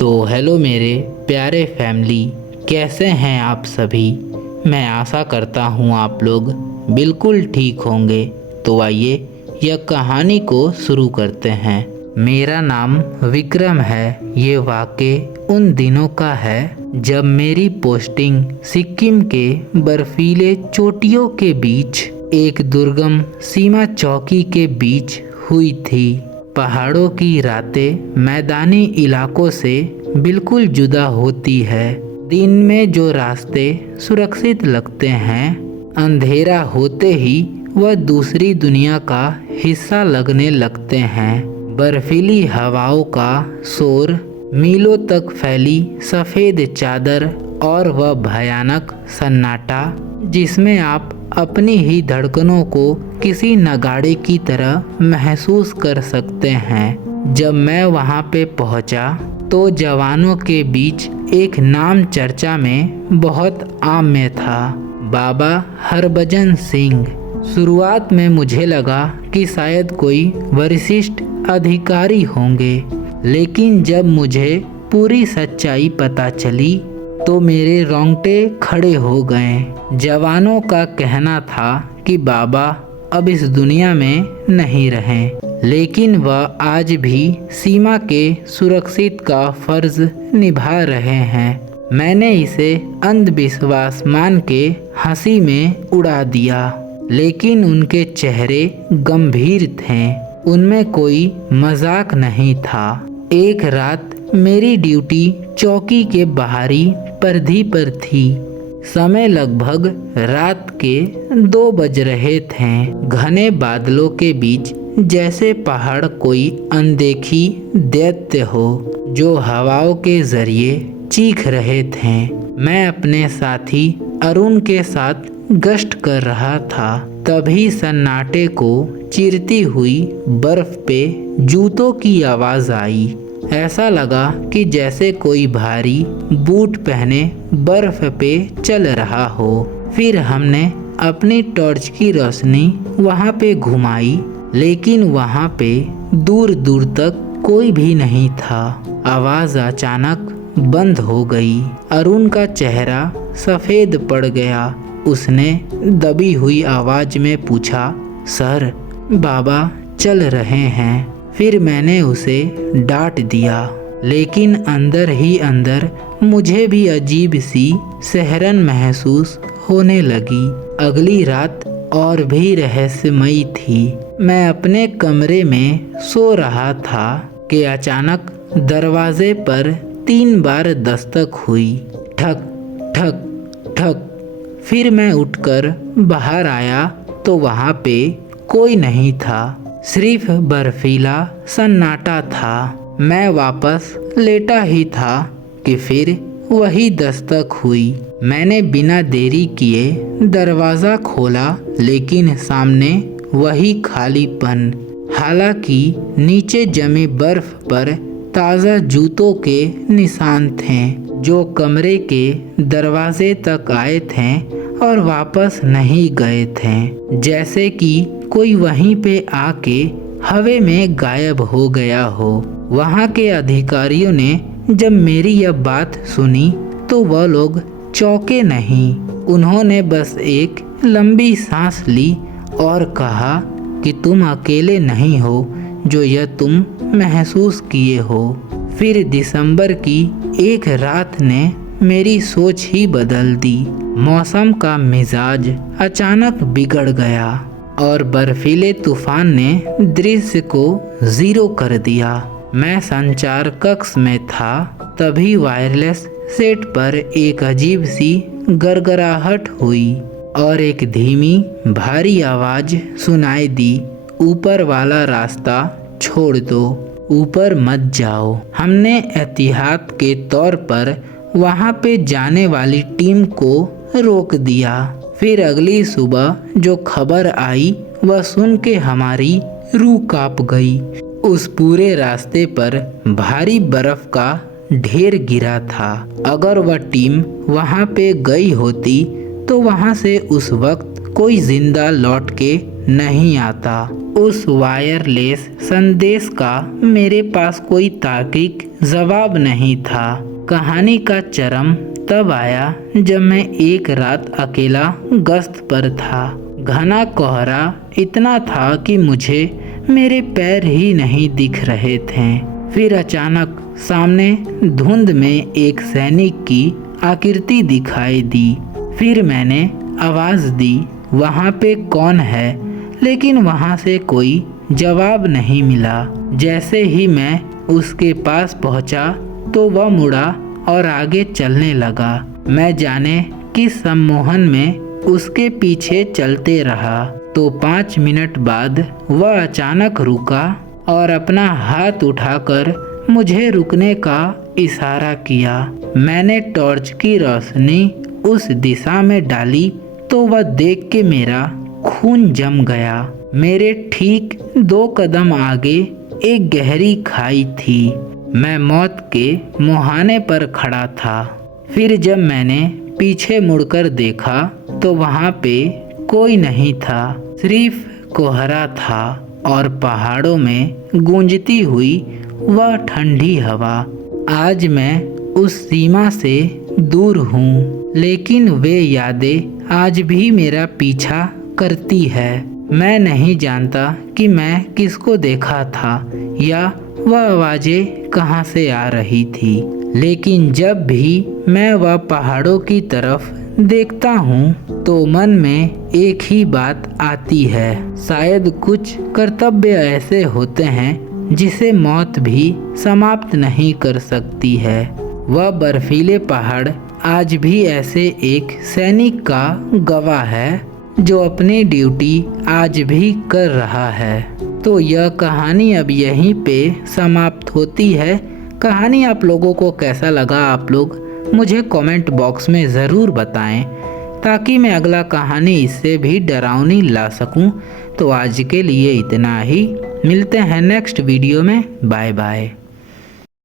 तो हेलो मेरे प्यारे फैमिली, कैसे हैं आप सभी। मैं आशा करता हूँ आप लोग बिल्कुल ठीक होंगे। तो आइए यह कहानी को शुरू करते हैं। मेरा नाम विक्रम है। ये वाक़े उन दिनों का है जब मेरी पोस्टिंग सिक्किम के बर्फीले चोटियों के बीच एक दुर्गम सीमा चौकी के बीच हुई थी। पहाड़ों की रातें मैदानी इलाकों से बिल्कुल जुदा होती है। दिन में जो रास्ते सुरक्षित लगते हैं, अंधेरा होते ही वह दूसरी दुनिया का हिस्सा लगने लगते हैं। बर्फीली हवाओं का शोर, मीलों तक फैली सफ़ेद चादर और वह भयानक सन्नाटा जिसमें आप अपनी ही धड़कनों को किसी नगाड़े की तरह महसूस कर सकते हैं। जब मैं वहां पे पहुंचा तो जवानों के बीच एक नाम चर्चा में बहुत आम में था, बाबा हरभजन सिंह। शुरुआत में मुझे लगा कि शायद कोई वरिष्ठ अधिकारी होंगे, लेकिन जब मुझे पूरी सच्चाई पता चली तो मेरे रोंगटे खड़े हो गए। जवानों का कहना था कि बाबा अब इस दुनिया में नहीं रहे, लेकिन वह आज भी सीमा के सुरक्षित का फर्ज निभा रहे हैं। मैंने इसे अंधविश्वास मान के हंसी में उड़ा दिया, लेकिन उनके चेहरे गंभीर थे। उनमें कोई मजाक नहीं था। एक रात मेरी ड्यूटी चौकी के बाहरी परिधि पर थी। समय लगभग रात के 2 बज रहे थे। घने बादलों के बीच जैसे पहाड़ कोई अनदेखी दैत्य हो जो हवाओं के जरिए चीख रहे थे। मैं अपने साथी अरुण के साथ गश्त कर रहा था। तभी सन्नाटे को चीरती हुई बर्फ पे जूतों की आवाज़ आई। ऐसा लगा कि जैसे कोई भारी बूट पहने बर्फ पे चल रहा हो। फिर हमने अपनी टॉर्च की रोशनी वहाँ पे घुमाई, लेकिन वहाँ पे दूर दूर तक कोई भी नहीं था। आवाज़ अचानक बंद हो गई। अरुण का चेहरा सफ़ेद पड़ गया। उसने दबी हुई आवाज़ में पूछा, सर, बाबा चल रहे हैं। फिर मैंने उसे डांट दिया, लेकिन अंदर ही अंदर मुझे भी अजीब सी सिहरन महसूस होने लगी। अगली रात और भी रहस्यमयी थी। मैं अपने कमरे में सो रहा था कि अचानक दरवाजे पर 3 बार दस्तक हुई। ठक ठक ठक। फिर मैं उठकर बाहर आया तो वहाँ पे कोई नहीं था, सिर्फ बर्फीला सन्नाटा था। मैं वापस लेटा ही था कि फिर वही दस्तक हुई। मैंने बिना देरी किए दरवाज़ा खोला, लेकिन सामने वही खालीपन। हालांकि नीचे जमी बर्फ पर ताज़ा जूतों के निशान थे जो कमरे के दरवाजे तक आए थे और वापस नहीं गए थे, जैसे कि कोई वहीं पे आके हवा में गायब हो गया हो। वहाँ के अधिकारियों ने जब मेरी यह बात सुनी तो वह लोग चौंके नहीं। उन्होंने बस एक लंबी सांस ली और कहा कि तुम अकेले नहीं हो जो यह तुम महसूस किए हो। फिर दिसंबर की एक रात ने मेरी सोच ही बदल दी। मौसम का मिजाज अचानक बिगड़ गया और बर्फीले तूफान ने दृश्य को 0 कर दिया। मैं संचार कक्ष में था, तभी वायरलेस सेट पर एक अजीब सी गड़गड़ाहट हुई और एक धीमी भारी आवाज़ सुनाई दी, ऊपर वाला रास्ता छोड़ दो, ऊपर मत जाओ। हमने एहतियात के तौर पर वहाँ पे जाने वाली टीम को रोक दिया। फिर अगली सुबह जो खबर आई वह सुन के हमारी रूह कांप गई। उस पूरे रास्ते पर भारी बर्फ का ढेर गिरा था। अगर वह टीम वहाँ पे गई होती तो वहाँ से उस वक्त कोई जिंदा लौट के नहीं आता। उस वायरलेस संदेश का मेरे पास कोई तार्किक जवाब नहीं था। कहानी का चरम तब आया जब मैं एक रात अकेला गश्त पर था। घना कोहरा इतना था कि मुझे मेरे पैर ही नहीं दिख रहे थे। फिर अचानक सामने धुंध में एक सैनिक की आकृति दिखाई दी। फिर मैंने आवाज़ दी, वहाँ पे कौन है? लेकिन वहाँ से कोई जवाब नहीं मिला। जैसे ही मैं उसके पास पहुँचा तो वह मुड़ा और आगे चलने लगा। मैं जाने किस सम्मोहन में उसके पीछे चलते रहा तो 5 मिनट बाद वह अचानक रुका और अपना हाथ उठाकर मुझे रुकने का इशारा किया। मैंने टॉर्च की रोशनी उस दिशा में डाली तो वह देख के मेरा खून जम गया। मेरे ठीक 2 कदम आगे एक गहरी खाई थी। मैं मौत के मुहाने पर खड़ा था। फिर जब मैंने पीछे मुड़कर देखा तो वहाँ पे कोई नहीं था, सिर्फ कोहरा था और पहाड़ों में गूंजती हुई वह ठंडी हवा। आज मैं उस सीमा से दूर हूँ, लेकिन वे यादें आज भी मेरा पीछा करती है। मैं नहीं जानता कि मैं किसको देखा था या वह आवाज़ें कहाँ से आ रही थी, लेकिन जब भी मैं वह पहाड़ों की तरफ देखता हूँ तो मन में एक ही बात आती है, शायद कुछ कर्तव्य ऐसे होते हैं जिसे मौत भी समाप्त नहीं कर सकती है। वह बर्फीले पहाड़ आज भी ऐसे एक सैनिक का गवाह है जो अपनी ड्यूटी आज भी कर रहा है। तो यह कहानी अब यहीं पे समाप्त होती है। कहानी आप लोगों को कैसा लगा आप लोग मुझे कमेंट बॉक्स में ज़रूर बताएं, ताकि मैं अगला कहानी इससे भी डरावनी ला सकूं। तो आज के लिए इतना ही, मिलते हैं नेक्स्ट वीडियो में। Bye bye.